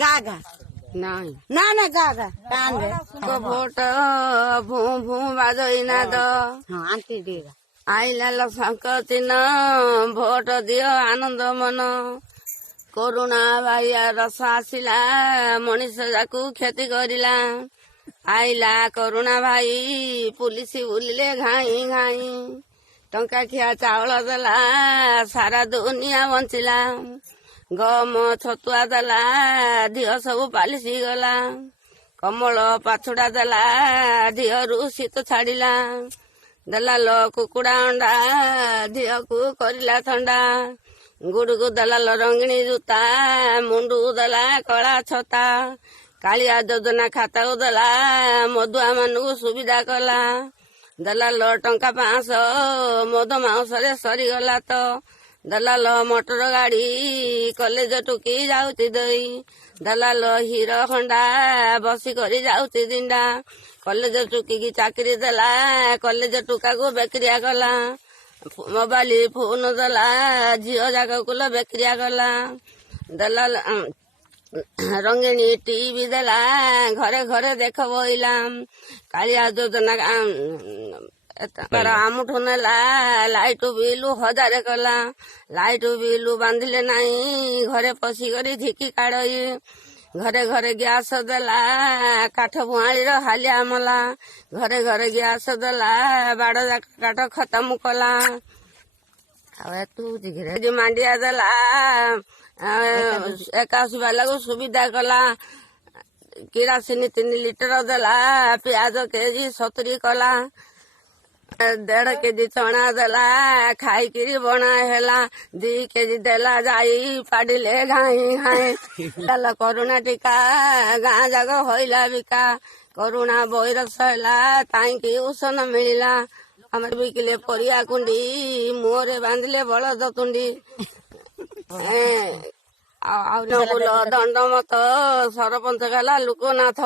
ଗା ଗା ନାଇଁ ନା ନା ଗା ଗା କାନ୍ଦେ ଭୋଟ ଭୂ ଭୂ ବାଜଇନା ଦ ହଁ ଆଣ୍ଟି ଟିକେ ଆଇଲା ଲ ଶଙ୍ଖ ଚିହ୍ନ ଭୋଟ ଦିଅ ଆନନ୍ଦ ମନ କରୁଣା ବାଇଆ ରସ ଆସିଲା ମଣିଷ ଯାକୁ କ୍ଷତି କରିଲା ଆଇଲା କରୁଣା ଭାଇ ପୁଲିସ ବୁଲିଲେ ଘାଇ ଘାଇ ଟଙ୍କା ଖିଆ ଚାଉଳ ଦେଲା ସାରା ଦୁନିଆ ବଞ୍ଚିଲା ଗମ ଛତୁଆ ଦେଲା ଧିଅ ସବୁ ପାଲିସି ଗଲା କମଳ ପାଛୁଡା ଦେଲା ଧିଅରୁ ଶୀତ ଛାଡିଲା ଦେଲା ଲ କୁକୁଡା ଅଣ୍ଡା ଧିଅକୁ କରିଲା ଥଣ୍ଡା ଗୁଡକୁ ଦେଲା ଲ ରଙ୍ଗିଣୀ ଜୁତା ମୁଣ୍ଡକୁ ଦେଲା କଳା ଛତା କାଳିଆ ଯୋଜନା ଖାତାକୁ ଦେଲା ମଧୁଆ ମାନଙ୍କୁ ସୁବିଧା କଲା ଦେଲା ଲ ଟଙ୍କା 500 ମଦ ମାଉସରେ ସରିଗଲା ତ ଦେଲା ଲ ମଟର ଗାଡି କଲେଜ ଟୁକି ଯାଉଛି ଦଇ ଦେଲା ଲ ହିର ଖଣ୍ଡା ବସି କରି ଯାଉଛି ଦିଣ୍ଡା କଲେଜ ଟୁକିକି ଚାକିରି ଦେଲା କଲେଜ ଟୁକାକୁ ବେକରିଆ କଲା ମୋବାଇଲ ଫୋନ ଦେଲା ଝିଅ ଯାକକୁ ଲ ବେକରିଆ କଲା ଦେଲା ରଙ୍ଗିଣୀ ଟିଭି ଦେଲା ଘରେ ଘରେ ଦେଖ ବଇଲା କାଳିଆ ଯୋଜନା ଆମଠୁ ନେଲା ଲାଇଟ ବିଲୁ 1000 କଲା ଲାଇଟ ବିଲୁ ବାନ୍ଧିଲେ ନାହିଁ ଘରେ ପଶିକରି ଝିକି କାଢଇ ଘରେ ଘରେ ଗ୍ୟାସ ଦେଲା କାଠ ବୁହାଳିର ହାଲିଆ ମଲା ଘରେ ଘରେ ଗ୍ୟାସ ଦେଲା ବାଡ କାଠ ଖତମ କଲା ଆଉ ଏତୁ ମାଣ୍ଡିଆ ଦେଲା 81 ବାଲାକୁ ସୁବିଧା କଲା କିରାସିନି 3 ଲିଟର ଦେଲା ପିଆଜ କେଜି 70 କଲା 1.5 କେଜି ଚଣା ଦେଲା ଖାଇକିରି ବଣା ହେଲା 2 କେଜି ଦେଲା ଯାଇ ପାଡିଲେ ଘାଇ ଘାଇ ଦେଲା କରୁଣା ଟିକା ଗାଁ ଯାକ ହଇଲା ବିକା କରୁଣା ବୈରସ ହେଲା ତାଇଁକି ଉଷନ ମିଳିଲା ଆମର ବିକିଲେ ପରିବା କୁଣ୍ଡି ମୁହଁରେ ବାନ୍ଧିଲେ ବଳଦ ତୁଣ୍ଡି ଆଉ ଦଣ୍ଡ ମତ ସରପଞ୍ଚ ଗଲା ଲୋକନାଥ